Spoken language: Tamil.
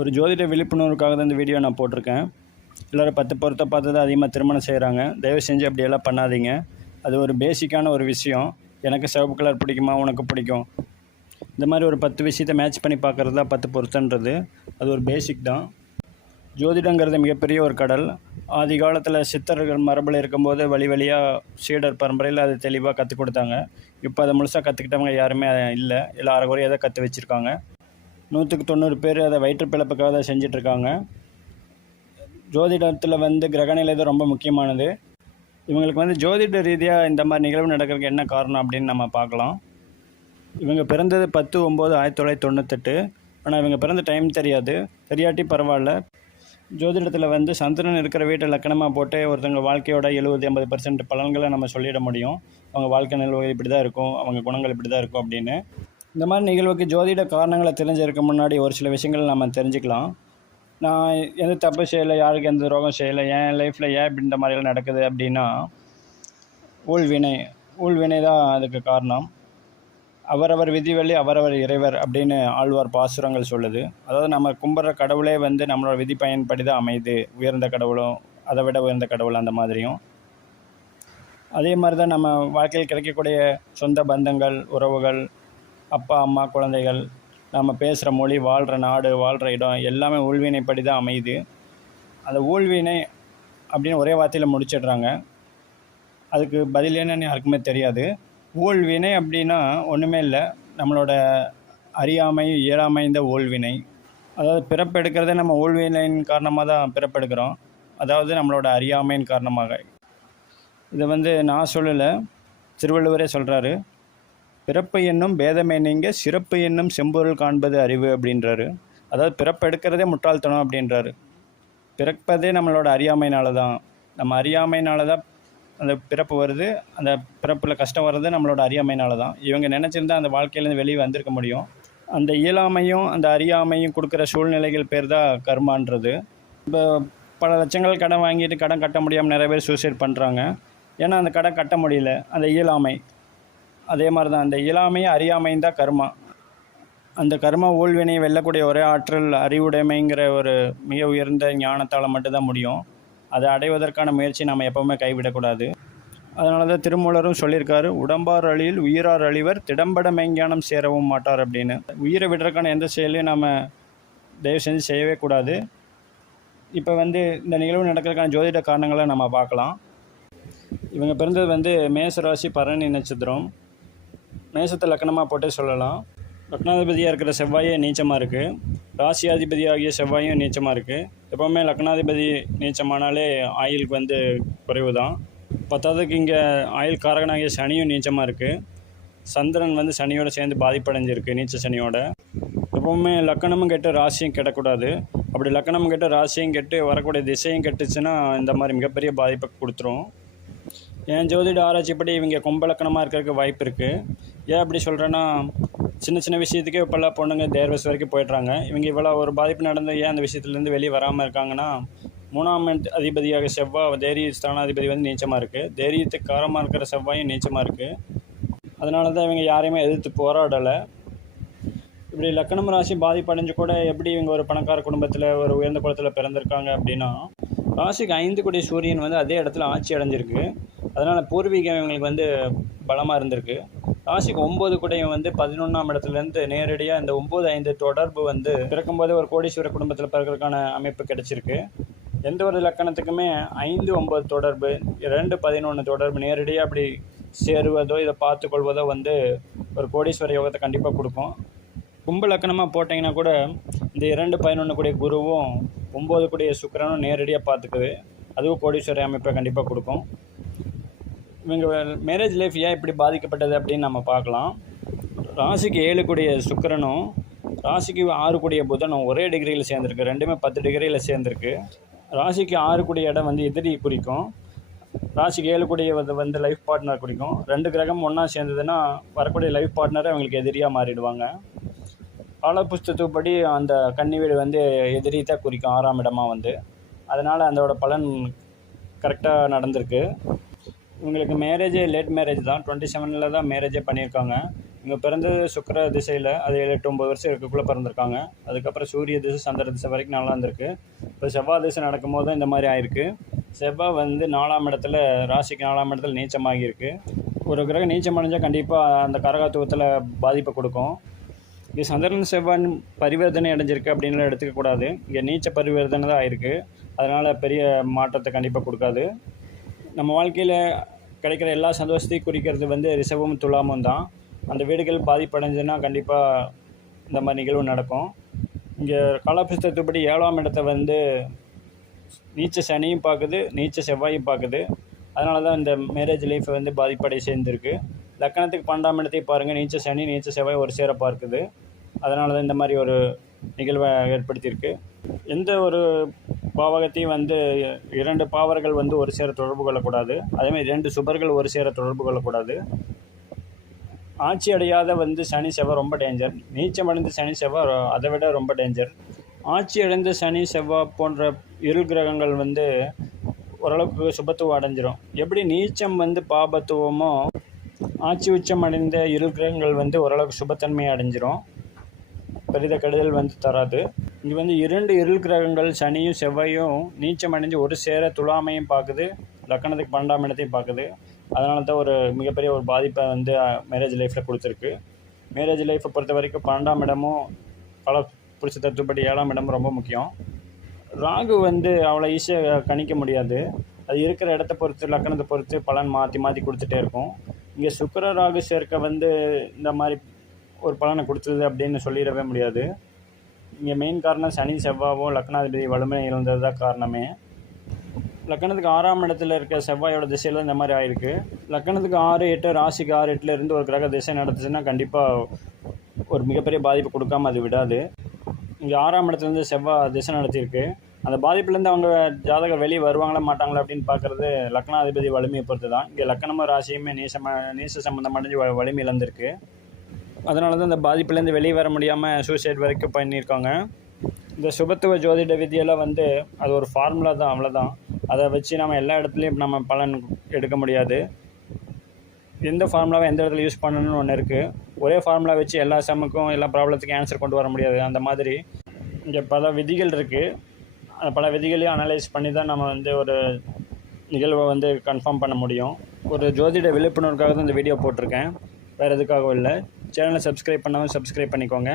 ஒரு ஜோதிட விழிப்புணர்வுக்காக தான் இந்த வீடியோ நான் போட்டிருக்கேன். எல்லோரும் பத்து பொருத்த பார்த்து தான் அதிகமாக திருமணம் செய்கிறாங்க தயவு செஞ்சு அப்படியெல்லாம் பண்ணாதீங்க. அது ஒரு பேசிக்கான ஒரு விஷயம். எனக்கு சிவப்பு கலர் பிடிக்குமா? உனக்கு பிடிக்கும். இந்த மாதிரி ஒரு பத்து விஷயத்தை மேட்ச் பண்ணி பார்க்குறது தான் பத்து பொருத்தன்றது. அது ஒரு பேசிக் தான். ஜோதிடங்கிறது மிகப்பெரிய ஒரு கடல். ஆதி காலத்தில் சித்தர்கள் மரபில் இருக்கும்போது வழி வழியாக சீடர் பரம்பரையில் அது தெளிவாக கற்றுக் கொடுத்தாங்க. இப்போ அதை முழுசாக கற்றுக்கிட்டவங்க யாருமே இல்லை. எல்லோர குறையாக தான் கற்று வச்சுருக்காங்க. நூற்றுக்கு தொண்ணூறு பேர் அதை வயிற்றுப்பிழப்புக்காக அதை செஞ்சிட்ருக்காங்க. ஜோதிடத்தில் வந்து கிரகநிலை தான் ரொம்ப முக்கியமானது. இவங்களுக்கு வந்து ஜோதிட ரீதியாக இந்த மாதிரி நிகழ்வு நடக்கிறதுக்கு என்ன காரணம் அப்படின்னு நம்ம பார்க்கலாம். இவங்க பிறந்தது பத்து ஒம்பது ஆயிரத்தி தொள்ளாயிரத்தி தொண்ணூத்தெட்டு. ஆனால் இவங்க பிறந்த டைம் தெரியாது. தெரியாட்டி பரவாயில்ல. ஜோதிடத்தில் வந்து சந்திரன் இருக்கிற வீட்டை லக்கணமாக போட்டு ஒருத்தவங்க வாழ்க்கையோட எழுபது எண்பது பர்சன்ட் பலன்களை நம்ம சொல்லிட முடியும். அவங்க வாழ்க்கை நிலவு இப்படி தான் இருக்கும். அவங்க குணங்கள் இப்படி தான் இருக்கும் அப்படின்னு. இந்த மாதிரி நிகழ்வுக்கு ஜோதிட காரணங்களை தெரிஞ்சிருக்க முன்னாடி ஒரு சில விஷயங்கள் நம்ம தெரிஞ்சுக்கலாம். நான் எந்த தப்பு செய்யலை யாருக்கு எந்த ரோகம் செய்யலை என் லைஃப்பில் ஏன் இப்படி இந்த மாதிரிலாம் நடக்குது அப்படின்னா ஊழ்வினை ஊழ்வினை தான் அதுக்கு காரணம். அவரவர் விதிவெளி அவரவர் இறைவர் அப்படின்னு ஆழ்வார் பாசுரங்கள் சொல்லுது. அதாவது நம்ம கும்பிட்ற கடவுளே வந்து நம்மளோட விதி பயன்படி தான் அமையுது. உயர்ந்த கடவுளும் அதை விட உயர்ந்த கடவுள் அந்த மாதிரியும். அதே மாதிரி தான் நம்ம வாழ்க்கையில் கிடைக்கக்கூடிய சொந்த பந்தங்கள் உறவுகள் அப்பா அம்மா குழந்தைகள் நம்ம பேசுகிற மொழி வாழ்கிற நாடு வாழ்கிற இடம் எல்லாமே ஊழ்வினைப்படி தான் அமையுது. அந்த ஊழ்வினை அப்படின்னு ஒரே வார்த்தையில் முடிச்சிடுறாங்க. அதுக்கு பதில் என்னன்னு யாருக்குமே தெரியாது. ஊழ்வினை அப்படின்னா ஒன்றுமே இல்லை. நம்மளோட அறியாமை இயலாமைந்த ஊழ்வினை. அதாவது பிறப்பெடுக்கிறதே நம்ம ஊழ்வினையின் காரணமாக தான் பிறப்பெடுக்கிறோம். அதாவது நம்மளோட அறியாமையின் காரணமாக. இதை வந்து நான் சொல்லலை. திருவள்ளுவரே சொல்கிறாரு பிறப்பு என்னும் பேதமே நீங்க சிறப்பு என்னும் செம்பொருள் காண்பது அறிவு அப்படின்றாரு. அதாவது பிறப்பு எடுக்கிறதே முட்டாள்தனம் அப்படின்றாரு. பிறப்பதே நம்மளோட அறியாமையினால தான் நம்ம அறியாமையினால தான் அந்த பிறப்பு வருது அந்த பிறப்பில் கஷ்டம் வர்றது நம்மளோட அறியாமையினால தான் இவங்க நினச்சிருந்தா அந்த வாழ்க்கையிலேருந்து வெளியே வந்திருக்க முடியும். அந்த இயலாமையும் அந்த அறியாமையும் கொடுக்குற சூழ்நிலைகள் பேர் தான் கர்மான்றது. இப்போ பல லட்சங்கள் கடன் வாங்கிட்டு கடன் கட்ட முடியாமல் நிறைய பேர் சூசைட் பண்ணுறாங்க ஏன்னா அந்த கடன் கட்ட முடியல அந்த இயலாமை. அதே மாதிரி தான் அந்த இயலாமையும் அறியாமையும் தான் கர்மா. அந்த கர்ம ஊழ்வினை வெல்லக்கூடிய ஒரே ஆற்றல் அறிவுடைமைங்கிற ஒரு மிக உயர்ந்த ஞானத்தால் மட்டும்தான் முடியும். அதை அடைவதற்கான முயற்சி நம்ம எப்போவுமே கைவிடக்கூடாது. அதனால தான் திருமூலரும் சொல்லியிருக்காரு உடம்பார் அழியில் உயிரார் அழிவர் திடம்பட மெஞ்ஞானம் சேரவும் மாட்டார் அப்படின்னு. உயிரை விடுறதுக்கான எந்த செயலையும் நம்ம தயவு செஞ்சு செய்யவே கூடாது. இப்போ வந்து இந்த நிகழ்வு நடக்கிறதுக்கான ஜோதிட காரணங்களை நம்ம பார்க்கலாம். இவங்க பிறந்தது வந்து மேசராசி பரணி நட்சத்திரம். மேசத்தை லக்கணமாக போட்டே சொல்லலாம். லக்னாதிபதியாக இருக்கிற செவ்வாயே நீச்சமாக இருக்குது ராசியாதிபதி ஆகிய செவ்வாயும் நீச்சமாக இருக்குது எப்போவுமே லக்னாதிபதி நீச்சமானாலே ஆயுளுக்கு வந்து குறைவு தான் பத்தாவதுக்கு இங்கே ஆயில் காரகனாகிய சனியும் நீச்சமாக இருக்குது சந்திரன் வந்து சனியோடு சேர்ந்து பாதிப்படைஞ்சிருக்கு நீச்ச சனியோட. எப்போவுமே லக்கணமும் கெட்டு ராசியும் கெட்டக்கூடாது அப்படி லக்கணமும் கெட்டு ராசியும் கெட்டு வரக்கூடிய திசையும் கெட்டுச்சுன்னா இந்த மாதிரி மிகப்பெரிய பாதிப்பை கொடுத்துரும். என் ஜோதிட ஆராய்ச்சிப்படி இவங்க கும்பலக்கணமாக இருக்கிறதுக்கு வாய்ப்பு இருக்குது ஏன் அப்படி சொல்கிறேன்னா சின்ன சின்ன விஷயத்துக்கே இப்போல்லாம் பொண்ணுங்க தேர்வஸ் வரைக்கும் போயிடுறாங்க. இவங்க இவ்வளோ ஒரு பாதிப்பு நடந்து ஏன் அந்த விஷயத்துலேருந்து வெளியே வராமல் இருக்காங்கன்னா மூணாம் அதிபதியாக செவ்வாய் தைரிய ஸ்தானாதிபதி வந்து நீச்சமாக இருக்குது தைரியத்துக்கு காரமாக இருக்கிற செவ்வாயும் நீச்சமாக இருக்குது அதனால தான் இவங்க யாரையுமே எதிர்த்து போராடலை. இப்படி லக்கணம் ராசி பாதிப்படைஞ்சு கூட எப்படி இவங்க ஒரு பணக்கார குடும்பத்தில் ஒரு உயர்ந்த குளத்தில் பிறந்திருக்காங்க அப்படின்னா ராசிக்கு ஐந்து கோடி சூரியன் வந்து அதே இடத்துல ஆட்சி அடைஞ்சிருக்கு. அதனால் பூர்வீகம் இவங்களுக்கு வந்து பலமாக இருந்திருக்கு. ராசிக்கு ஒம்பது கூடையும் வந்து பதினொன்றாம் இடத்துலேருந்து நேரடியாக இந்த ஒம்பது ஐந்து தொடர்பு வந்து பிறக்கும்போதே ஒரு கோடீஸ்வர குடும்பத்தில் பிறக்கிறதுக்கான அமைப்பு கிடைச்சிருக்கு. எந்த ஒரு லக்கணத்துக்குமே ஐந்து ஒம்பது தொடர்பு ரெண்டு பதினொன்று தொடர்பு நேரடியாக அப்படி சேருவதோ இதை பார்த்து கொள்வதோ வந்து ஒரு கோடீஸ்வர யோகத்தை கண்டிப்பாக கொடுக்கும். கும்ப லக்கணமாக போட்டிங்கன்னா கூட இந்த இரண்டு பதினொன்று கூடிய குருவும் ஒம்பது கூடிய சுக்கரனும் நேரடியாக பார்த்துக்குது. அதுவும் கோடீஸ்வர அமைப்பை கண்டிப்பாக கொடுக்கும். இவங்க மேரேஜ் லைஃப் ஏன் இப்படி பாதிக்கப்பட்டது அப்படின்னு நம்ம பார்க்கலாம். ராசிக்கு ஏழு கூடிய சுக்கிரனும் ராசிக்கு ஆறு கூடிய புதனும் ஒரே டிகிரியில் சேர்ந்துருக்கு. ரெண்டுமே பத்து டிகிரியில் சேர்ந்துருக்கு. ராசிக்கு ஆறு கூடிய இடம் வந்து எதிரி குறிக்கும். ராசிக்கு ஏழு கூடிய வந்து லைஃப் பார்ட்னர் குறிக்கும். ரெண்டு கிரகம் ஒன்றா சேர்ந்ததுன்னா வரக்கூடிய லைஃப் பார்ட்னரை அவங்களுக்கு எதிரியாக மாறிடுவாங்க. காலப்புஸ்தத்துப்படி அந்த கன்னி வீடு வந்து எதிரி தான் குறிக்கும் ஆறாம் இடமாக வந்து. அதனால் அதோட பலன் கரெக்டாக நடந்திருக்கு. இவங்களுக்கு மேரேஜே லேட் மேரேஜ் தான். டுவெண்ட்டி செவனில் தான் மேரேஜே பண்ணியிருக்காங்க. இவங்க பிறந்தது சுக்கிர திசையில் அது ஏழு எட்டு ஒம்பது வருஷம் இருக்கக்குள்ளே பிறந்திருக்காங்க. அதுக்கப்புறம் சூரிய திசை சந்திர திசை வரைக்கும் நல்லா இருந்திருக்கு. இப்போ செவ்வாய் திசை நடக்கும்போது தான் இந்த மாதிரி ஆயிருக்கு. செவ்வாய் வந்து நாலாம் இடத்துல ராசிக்கு நாலாம் இடத்துல நீச்சமாகியிருக்கு. ஒரு கிரகம் நீச்சம் அடைஞ்சால் கண்டிப்பாக அந்த கரகாத்துவத்தில் பாதிப்பை கொடுக்கும். இங்கே சந்திரன் செவ்வாய் பரிவர்த்தனை அடைஞ்சிருக்கு அப்படின்லாம் எடுத்துக்கக்கூடாது இங்கே நீச்ச பரிவர்த்தனை தான் ஆயிருக்கு. அதனால் பெரிய மாற்றத்தை கண்டிப்பாக கொடுக்காது. நம்ம வாழ்க்கையில் கிடைக்கிற எல்லா சந்தோஷத்தையும் குறிக்கிறது வந்து ரிசவமும் துலாமும் தான். அந்த வீடுகள் பாதிப்படைஞ்சதுன்னா கண்டிப்பாக இந்த மாதிரி நிகழ்வு நடக்கும். இங்கே காலபிரஸ்தத்துப்படி ஏழாம் இடத்த வந்து நீச்ச சனியும் பார்க்குது நீச்ச செவ்வாயும் பார்க்குது அதனால தான் இந்த மேரேஜ் லைஃப் வந்து பாதிப்படை சேர்ந்துருக்கு. லக்கணத்துக்கு பன்னெண்டாம் இடத்தையும் பாருங்கள் நீச்ச சனி நீச்ச செவ்வாய் ஒரு சேர பார்க்குது. அதனால தான் இந்த மாதிரி ஒரு நிகழ்வை ஏற்படுத்தியிருக்கு. எந்த ஒரு பாவகத்தையும் வந்து இரண்டு பாவர்கள் வந்து ஒரு சேர தொடர்பு கொள்ளக்கூடாது. அதேமாதிரி இரண்டு சுபர்கள் ஒரு சேர தொடர்பு கொள்ளக்கூடாது. ஆட்சி அடையாத வந்து சனி செவ்வாய் ரொம்ப டேஞ்சர் நீச்சம் அடைந்த சனி செவ்வாய் அதை விட ரொம்ப டேஞ்சர் ஆட்சி அடைந்த சனி செவ்வாய் போன்ற இருள் கிரகங்கள் வந்து ஓரளவுக்கு சுபத்துவம் அடைஞ்சிரும். எப்படி நீச்சம் வந்து பாபத்துவமோ ஆட்சி உச்சம் அடைந்த இருள் கிரகங்கள் வந்து ஓரளவுக்கு சுபத்தன்மை அடைஞ்சிரும். பெரித கெடுதல் வந்து தராது. இங்கே வந்து இரண்டு இருள் கிரகங்கள் சனியும் செவ்வாயும் நீச்சம் அடைஞ்சு ஒரு சேர துலாமையும் பார்க்குது லக்கணத்துக்கு பன்னெண்டாம் இடத்தையும் பார்க்குது அதனால தான் ஒரு மிகப்பெரிய ஒரு பாதிப்பை வந்து மேரேஜ் லைஃப்பில் கொடுத்துருக்கு. மேரேஜ் லைஃப்பை பொறுத்த வரைக்கும் பன்னெண்டாம் இடமும் பல பிடிச்ச தத்துப்படி ஏழாம் இடமும் ரொம்ப முக்கியம். ராகு வந்து அவ்வளோ ஈஸியாக கணிக்க முடியாது. அது இருக்கிற இடத்த பொறுத்து லக்கணத்தை பொறுத்து பலன் மாற்றி மாற்றி கொடுத்துட்டே இருக்கும். இங்கே சுக்கர ராகு சேர்க்க வந்து இந்த மாதிரி ஒரு பலனை கொடுத்தது அப்படின்னு சொல்லிடவே முடியாது. இங்கே மெயின் காரணம் சனி செவ்வாவும் லக்னாதிபதி வலிமை இழந்தது தான் காரணமே. லக்கணத்துக்கு ஆறாம் இடத்துல இருக்க செவ்வாயோட திசையில் இந்த மாதிரி ஆயிருக்கு. லக்கணத்துக்கு ஆறு எட்டு ராசிக்கு ஆறு எட்டில் இருந்து ஒரு கிரக திசை நடத்துச்சுன்னா கண்டிப்பாக ஒரு மிகப்பெரிய பாதிப்பு கொடுக்காம அது விடாது. இங்கே ஆறாம் இடத்துலேருந்து செவ்வாய் திசை நடத்தியிருக்கு. அந்த பாதிப்புலேருந்து அவங்க ஜாதகர் வெளியே வருவாங்களா மாட்டாங்களா அப்படின்னு பார்க்குறது லக்னாதிபதி வலிமையை பொறுத்து தான் இங்கே லக்கணமும் ராசியுமே நேச நேச சம்மந்தம் அடைஞ்சு வ- வலிமை இழந்திருக்கு. அதனால தான் இந்த பாதிப்புலேருந்து வெளியே வர முடியாமல் சூசைட் வரைக்கும் பண்ணியிருக்காங்க. இந்த சுபத்துவ ஜோதிட விதியெல்லாம் வந்து அது ஒரு ஃபார்முலா தான் அவ்வளோதான் அதை வச்சு நம்ம எல்லா இடத்துலையும் நம்ம பலன் எடுக்க முடியாது. எந்த ஃபார்முலாவை எந்த இடத்துல யூஸ் பண்ணணும்னு ஒன்று இருக்குது ஒரே ஃபார்முலா வச்சு எல்லா சம்முக்கும் எல்லா ப்ராப்ளத்துக்கும் ஆன்சர் கொண்டு வர முடியாது. அந்த மாதிரி இங்கே பல விதிகள் இருக்குது பல விதிகளையும் அனலைஸ் பண்ணி தான் நம்ம வந்து ஒரு நிகழ்வை வந்து கன்ஃபார்ம் பண்ண முடியும். ஒரு ஜோதிட விழிப்புணர்வுக்காக தான் இந்த வீடியோ போட்டிருக்கேன். வேறு எதுக்காகவும் இல்லை. சேனலை சப்ஸ்கிரைப் பண்ணாமல் சப்ஸ்கிரைப் பண்ணிக்கோங்க.